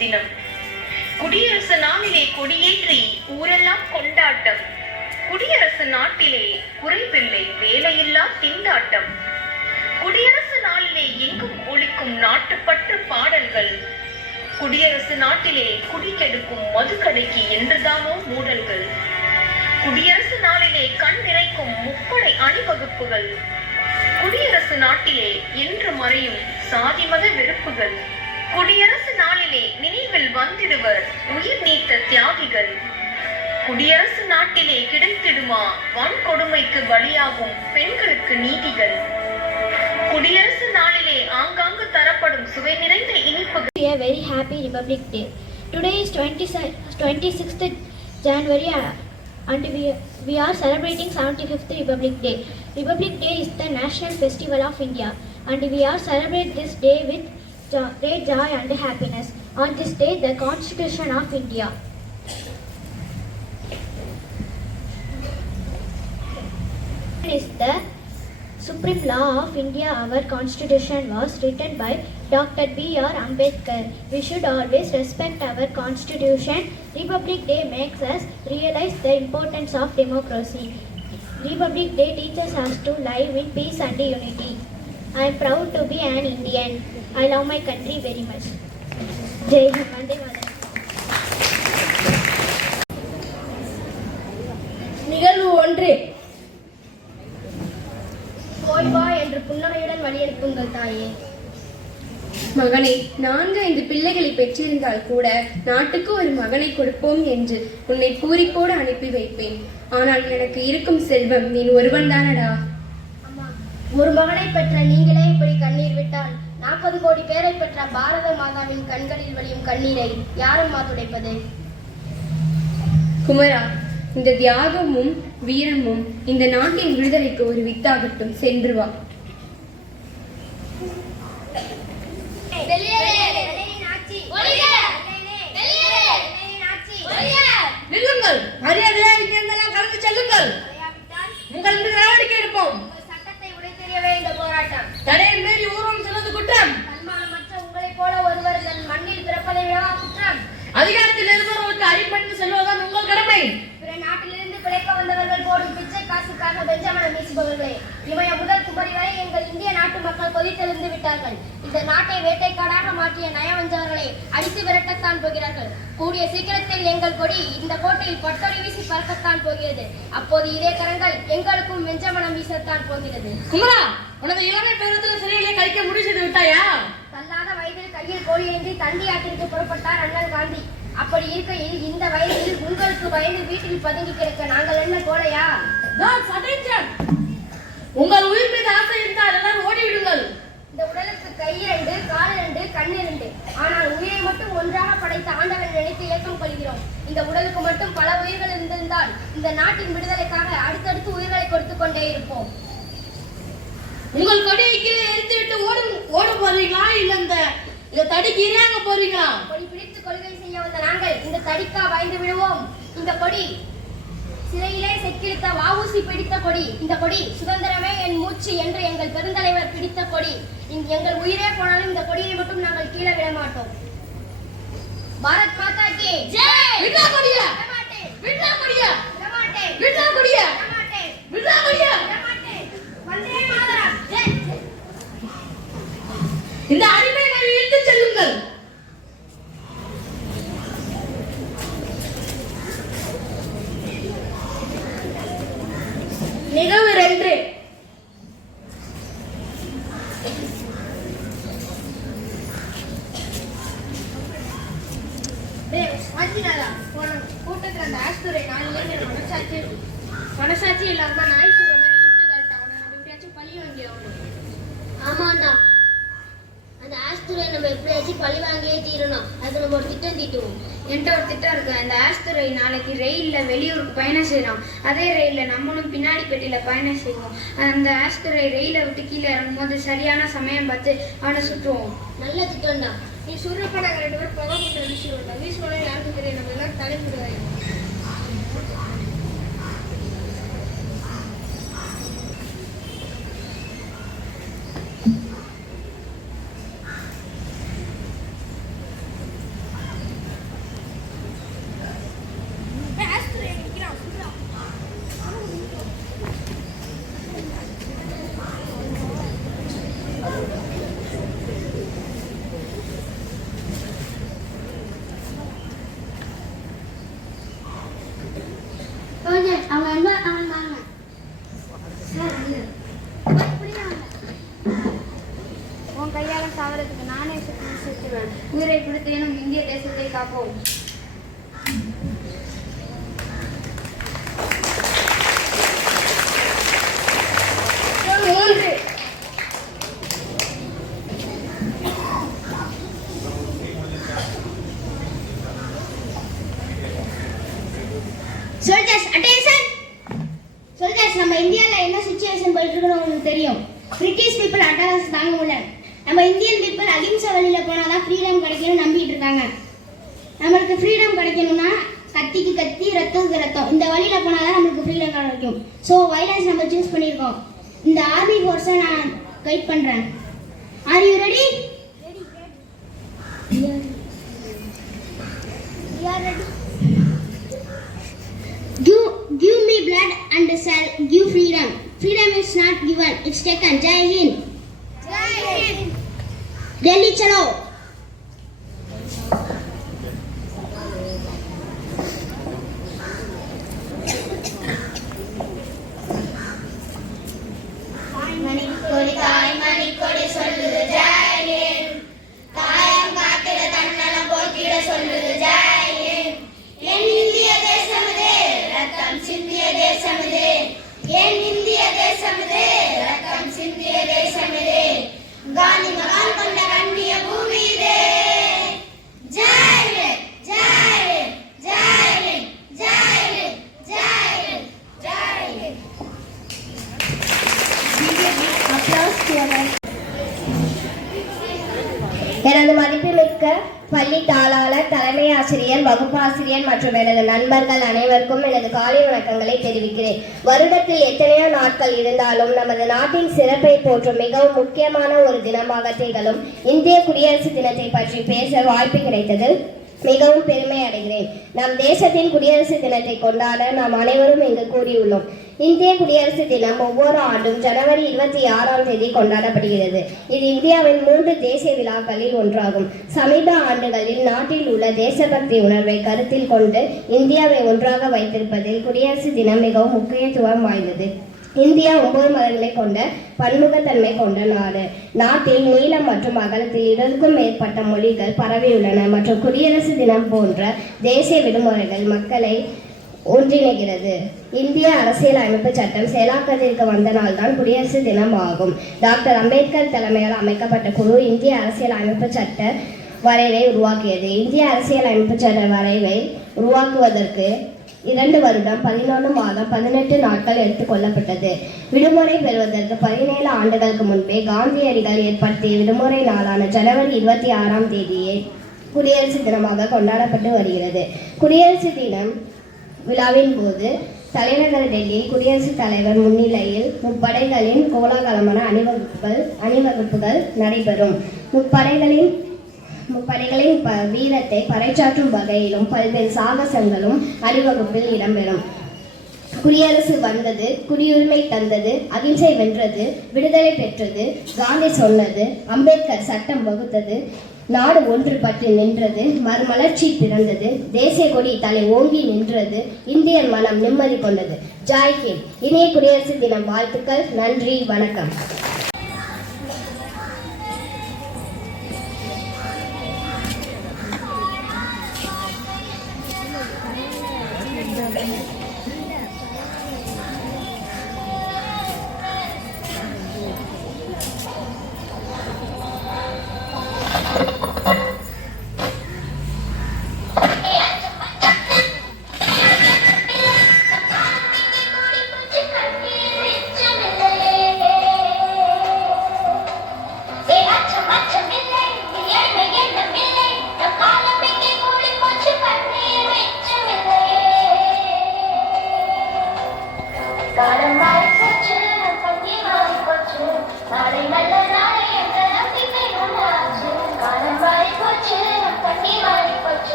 தினம். குடியரசு நாளிலே கொடியேற்றி ஊரெல்லாம் கொண்டாட்டம். குடியரசு நாட்டிலே குறைவில்லை வேலையில்லா திண்டாட்டம். குடியரசு நாளிலே எங்கும் ஒலிக்கும் நாட்டுப்பற்று பாடல்கள். குடியரசு நாட்டிலே குடிக்கெடுக்கும் மதுக்கடைக்கு என்றுதானோ மூடல்கள். குடியரசு நாளிலே கண் நிறைக்கும் முப்படை அணிவகுப்புகள். குடியரசு நாட்டிலே என்று மறையும் சாதி மத வெறுப்புகள். குடியரசு நாளிலே நினைவில் வந்திடுவர் உயிர் நீத்த தியாகிகள். குடியரசு நாட்டிலே கிடைத்திடுமா வன்கொடுமைக்கு பலியாகும் பெண்களுக்கு நீதிகள். குடியரசு நாளிலே ஆங்காங்கு தரப்படும் சுவை நிறைந்த இனிப்புகள். A very happy Republic Day. Today is 26th January and we are celebrating 75th Republic Day. Republic Day is the national festival of India and we are celebrate this day with great joy and happiness. On this day, the Constitution of India is the supreme law of India. Our Constitution was written by Dr. B.R. Ambedkar. We should always respect our Constitution. Republic Day makes us realize the importance of democracy. Republic Day teaches us to live in peace and unity. I am proud to be an Indian. I love my country very much. Jai Hind. Vande Mataram. நிகழ்வு 1. கோய்வா என்று புன்னகையுடன் வழியனுப்புங்கள் தாயே. மகனே, 4-5 பிள்ளைகளை பெற்றிருந்தால் கூட நாட்டுக்கு ஒரு மகனை கொடுப்போம் என்று உன்னை பூரிப்போடு அனுப்பி வைப்பேன். ஆனால் எனக்கு இருக்கும் செல்வம் நீ ஒருவன் தானடா. அம்மா, ஒரு மகனை பெற்ற நீங்களே இப்படி கண்ணீர் விட்டால் 40 கோடி பேரை பெற்ற பாரத மாதாவின் கண்களில் வழியும் கண்ணீரை யாரம்மா துடைப்பது? குமரா, இந்த தியாகமும் வீரமும் இந்த நாட்டின் விடுதலைக்கு ஒரு வித்தாகட்டும். சென்று வா. நில்லுங்கள், மரியாதையாக இங்கிருந்தெல்லாம் கலந்து செல்லுங்கள். உங்கள் மீது நடவடிக்கை எடுப்போம். சட்டத்தை உடைத்தெறியவே இந்த போராட்டம். தடையை மீறி ஊர்வலம் செல்வது குற்றம். தன்மானமற்ற உங்களைப் போல ஒருவர் தன் மண்ணில் பிறப்பதை விடவா குற்றம்? அதிகாரத்தில் இருப்பவர்களுக்கு அடிபணிந்து செல்வதுதான் உங்கள் கடமை. பிற நாட்டிலிருந்து பிழைக்க வந்தவர்கள் போடும் பிச்சை காசுக்காக பெஞ்சமனம் வீசுபவர்களே, இமய முதல் குமரி வரை எங்கள் இந்திய நாட்டு மக்கள் கொதித்தெழுந்து விட்டார்கள். இந்த நாட்டை வேட்டைக்காடாக மாற்றிய நயவஞ்சவர்களை அடித்து விரட்டத்தான் போகிறார்கள். கூடிய சீக்கிரத்தில் எங்கள் கொடி இந்த கோட்டையில் பட்டொலி வீசி பறக்கத்தான் போகிறது. அப்போது இதே கரங்கள் எங்களுக்கும் வெஞ்சமனம் வீசத்தான் போகிறது. குமரா, உனது இளமை பருவத்தில் சிறைகளை கழிக்க முடிவு செய்து விட்டாயா? தள்ளாத வயதில் கையில் கோழி ஏந்தி தண்டி யாத்திரைக்கு புறப்பட்டார் அண்ணல் காந்தி. அப்படி இருக்கையில் இந்த வயதில் உங்களுக்கு பயந்து வீட்டில் பதுங்கி கிடக்க நாங்கள் என்ன கோழையா? உங்கள் உயிர் மீது ஆசை இருந்தால் எல்லாரும் ஓடிவிடுங்கள். இந்த உடலுக்கு கை 2, கால் 2, கண் 2, ஆனால் உயிரை மட்டும் ஒன்றாக படைத்த ஆண்டவன் நினைத்து ஏக்கம் கொள்கிறோம். இந்த உடலுக்கு மட்டும் பல உயிர்கள் இருந்திருந்தால் இந்த நாட்டின் விடுதலைக்காக அடுத்தடுத்து உயிர்களை கொடுத்துக் கொண்டே இருப்போம். உங்கள் கொடியை கீழே எரித்துவிட்டு ஓட போறீங்களா, இல்ல இந்த தடிக்கு இறையாங்க போறீங்களா? கொடி பிடித்து கொள்கை செய்ய வந்த நாங்கள் இந்த தடிக்கா வாய்ந்து விடுவோம். இந்த கொடி சிறையிலே செக்கிழுத்த வஉசி பிடித்த கொடி. இந்த கொடி சுதந்திரமே என் மூச்சு என்று எங்கள் பெருந்தலைவர் பிடித்த கொடி. எங்கள் உயிரே போனாலும் இந்த கொடியை மட்டும் நாங்கள் கீழே விட மாட்டோம். பாரத் மாதா கி ஜெய். விடா கொடிய, விடா கொடிய, விடா கொடிய, விடா கொடிய. வந்தே மாதரம். இந்த அடிமைகளை இழுத்து செல்லுங்கள். நிகழ்வு 2. கூட்டத்தில் அந்த ஆஸ்துரை நாளிலே மனசாட்சி இல்லாம நாய் சொல்ற மாதிரி சுட்டு தள்ளிட்டான். நம்ம எப்படியாச்சும் பழி வாங்கி ஆகணும். ஆமாண்டா, அந்த ஆஸ்துரை நம்ம எப்படியாச்சும் பழி வாங்கியே தீரணும். அது நம்ம ஒரு திட்டம் தீட்டுவோம். என்கிட்ட ஒரு திட்டம் இருக்கு. அந்த ஆஸ்துரை நாளைக்கு ரயில்ல வெளியூருக்கு பயணம் செய்யறோம். அதே ரயில்ல நம்மளும் பின்னாடி பெட்டியில பயணம் செய்வோம். அந்த ஆஸ்துரை ரயிலை விட்டு கீழே இறங்கும் போது சரியான சமயம் பார்த்து அவனை சுற்றுவோம். நல்ல திட்டம்டா. நீ சுடுறப்ப நாங்கள் 2 பேரும் புகை போட்டு வீசுவோம். வீசுவோம் யாருக்கும் தெரியும். நம்ம எல்லாம் தலைமுறை சாவறதுக்கு நானே சுற்றுவேன். உயிரை கொடுத்தேனும் இந்திய தேசத்தை காப்போம். Soldiers, attention! Soldiers, நம்ம இந்தியால என்ன சிச்சுவேஷன் போயிட்டு இருக்குன்னு உங்களுக்கு தெரியும். பிரிட்டிஷ் பீப்புள் அட்டாக்ஸ் தாங்க முடியல. நம்ம இந்தியன் பீப்புள் அகிம்சை வழியில போனாதான் ஃப்ரீடம் கிடைக்கும்னு நம்பிட்டு இருக்காங்க. நம்மளுக்கு ஃப்ரீடம் கிடைக்கணும்னா கத்திக்கு கத்தி, ரத்தத்துக்கு ரத்தம், இந்த வழியில போனாதான் நம்மளுக்கு ஃப்ரீடம் கிடைக்கும். ஸோ வைலன்ஸ் நம்ம சூஸ் பண்ணியிருக்கோம். இந்த ஆர்மி ஃபோர்ஸை நான் கைட் பண்றேன். Are you ready? Give me blood and shall give freedom. Freedom is not given, it's taken. Jai Hind. Jai Hind. Delhi chalo. Manikodi சொல்லுது ஜெய் ஹிந்த். தாயம் காத்திட தன்னலம் போக்கிட சொல்லுது ஜெய் ஹிந்த். என் இந்திய தேசமிது, ரத்தம் சிந்திய தேசமிது. என் இந்திய தேசமிது, ரத்தம் சிந்திய தேசமிது. காந்தி மகான் கொண்ட கண்ணிய பூமி இது. ஜெய் ஹிந்த், ஜெய் ஹிந்த், ஜெய் ஹிந்த், ஜெய் ஹிந்த், ஜெய் ஹிந்த், ஜெய் ஹிந்த். எனது மதிப்புமிக்க பள்ளி தாளாளர், தலைமை ஆசிரியர், வகுப்பாசிரியர் மற்றும் எனது நண்பர்கள் அனைவருக்கும் எனது காலை வணக்கங்களை தெரிவிக்கிறேன். வருடத்தில் எத்தனையோ நாட்கள் இருந்தாலும் நமது நாட்டின் சிறப்பை போற்றும் மிகவும் முக்கியமான ஒரு தினமாக திகழும் இந்திய குடியரசு தினத்தை பற்றி பேச வாய்ப்பு கிடைத்தது மிகவும் பெருமை அடைகிறேன். நம் தேசத்தின் குடியரசு தினத்தை கொண்டாட நாம் அனைவரும் இங்கு கூடியுள்ளோம். இந்திய குடியரசு தினம் ஒவ்வொரு ஆண்டும் ஜனவரி 26ஆம் தேதி கொண்டாடப்படுகிறது. இது இந்தியாவின் 3 தேசிய விழாக்களில் ஒன்றாகும். சமீப ஆண்டுகளில் நாட்டில் உள்ள தேசபக்தி உணர்வை கருத்தில் கொண்டு இந்தியாவை ஒன்றாக வைத்திருப்பதில் குடியரசு தினம் மிகவும் முக்கியத்துவம் வாய்ந்தது. இந்தியா 9 மதங்களை கொண்ட பன்முகத்தன்மை கொண்ட நாடு. நாட்டில் நீளம் மற்றும் அகலத்தில் 20க்கும் மேற்பட்ட மொழிகள் பரவியுள்ளன மற்றும் குடியரசு தினம் போன்ற தேசிய விடுமுறைகள் மக்களை ஒன்றிணைகிறது. இந்திய அரசியல் அமைப்பு சட்டம் செயலாக்கத்திற்கு வந்த நாள்தான் குடியரசு தினம் ஆகும். டாக்டர் அம்பேத்கர் தலைமையால் அமைக்கப்பட்ட குழு இந்திய அரசியல் அமைப்பு சட்ட வரைவை உருவாக்கியது. இந்திய அரசியல் அமைப்பு சட்ட வரைவை உருவாக்குவதற்கு 2 வருடம் 11 மாதம் 18 நாட்கள் எடுத்துக்கொள்ளப்பட்டது. விடுமுறை பெறுவதற்கு 17 ஆண்டுகளுக்கு முன்பே காந்தியடிகள் ஏற்படுத்திய விடுமுறை நாளான ஜனவரி 26ஆம் தேதியே குடியரசு தினமாக கொண்டாடப்பட்டு வருகிறது. குடியரசு தினம் விழாவின் போது தலைநகர் டெல்லியில் குடியரசுத் தலைவர் முன்னிலையில் முப்படைகளின் கோலாகலமான அணிவகுப்புகள் நடைபெறும். முப்படைகளின் வீரத்தை பறைசாற்றும் வகையிலும் பல்வேறு சாகசங்களும் அணிவகுப்பில் இடம்பெறும். குடியரசு வந்தது, குடியுரிமை தந்தது, அகிம்சை வென்றது, விடுதலை பெற்றது, காந்தி சொன்னது, அம்பேத்கர் சட்டம் வகுத்தது, நாடு ஒன்றுபட்டு நின்றது, மறுமலர்ச்சி பிறந்தது, தேசிய கொடி தலை ஓங்கி நின்றது, இந்தியன் மனம் நிம்மதி கொண்டது. ஜெய் ஹிந்த். இனிய குடியரசு தினம் வாழ்த்துக்கள். நன்றி, வணக்கம்.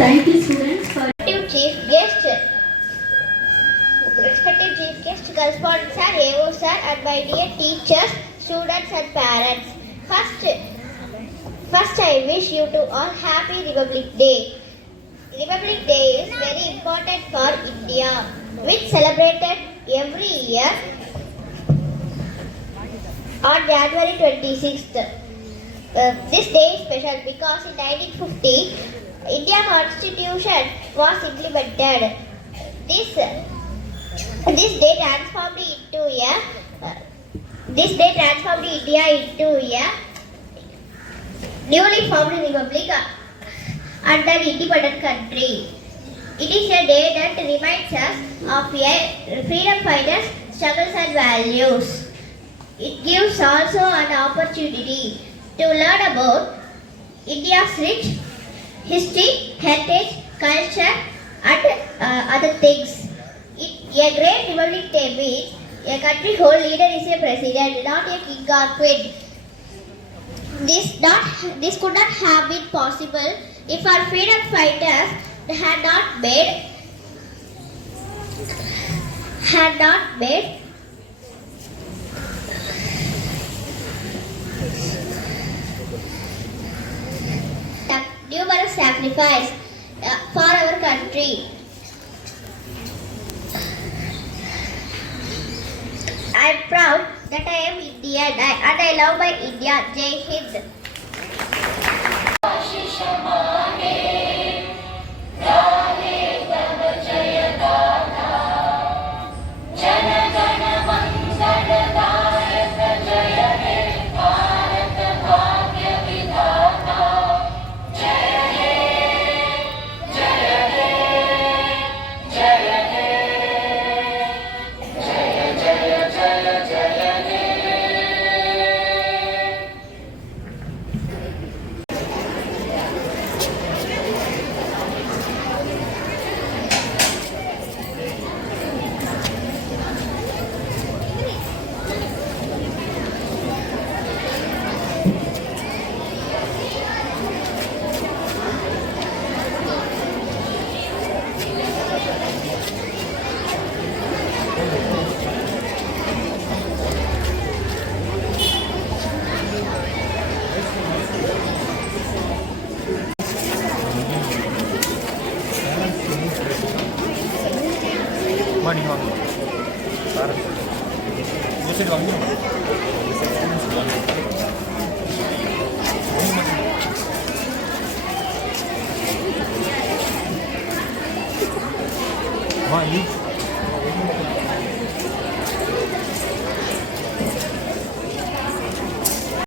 Thank you, students, for Respected chief guest, correspondents sir, AO sir, and my dear teachers, students and parents. First I wish you to all happy Republic Day. Republic Day is very important for India, which celebrated every year on January 26th. This day is special because in 1950, India Constitution was implemented. This day transformed India into a newly formed republic and an independent country. It is a day that reminds us of a freedom fighters' struggles and values. It gives also an opportunity to learn about India's rich history, heritage, culture, and other things. A great Republic Day means a country whole leader is a president, not a king or queen. This could not have been possible if our freedom fighters had not made numerous sacrifices for our country. I am proud that I am Indian and I love my India. Jai Hind. நீங்கள் வாங்க sir இந்த side வாங்க வா you